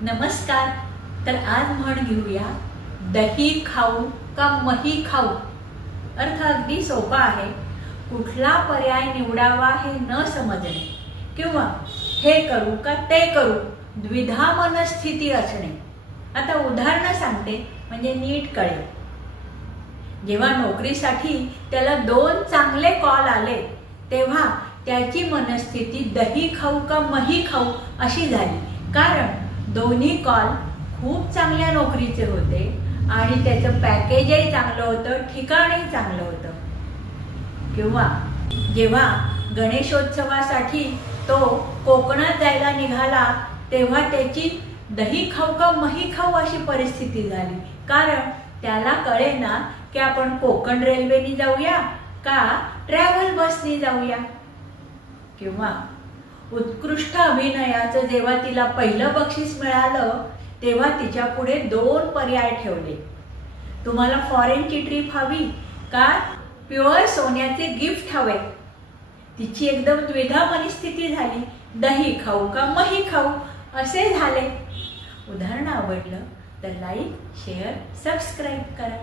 नमस्कार। तर आज म्हण घेऊया, दही खाऊ का मही खाऊ। अर्थ अगदी सोपा आहे। कुठला पर्याय निवडावा हे न समजणे किंवा हे करू का ते करू द्विधा मनस्थिती असणे। आता उदाहरण सांगते म्हणजे नीट कळेल। जेव्हा नोकरीसाठी त्याला 2 चांगले कॉल आले तेव्हा त्याची मनस्थिती दही खाऊ का मही खाऊ अशी झाली, कारण दोन्ही कॉल खूप चांगल्या नोकरीचे होते आणि त्याचं पॅकेजही चांगलं होतं, ठिकाणही चांगलं होतं। किंवा जेव्हा गणेशोत्सवासाठी तो कोकणात जायला निघाला तेव्हा त्याची दही खाऊ का मही खाऊ अशी परिस्थिती झाली, कारण त्याला कळेना की आपण कोकण रेल्वेने जाऊया का ट्रॅव्हल बसने जाऊया। किंवा उत्कृष्ट अभिनयाचं जेव्हा तिला पहिलं बक्षीस मिळालं तेव्हा तिच्या पुढे 2 पर्याय ठेवले, तुम्हाला फॉरेनची ट्रिप हवी का प्युअर सोन्याचे गिफ्ट हवे। तिची एकदम द्विधा मनस्थिती झाली, दही खाऊ का मही खाऊ असे झाले। उदाहरण आवडलं तर लाईक, शेअर, सबस्क्राईब करा।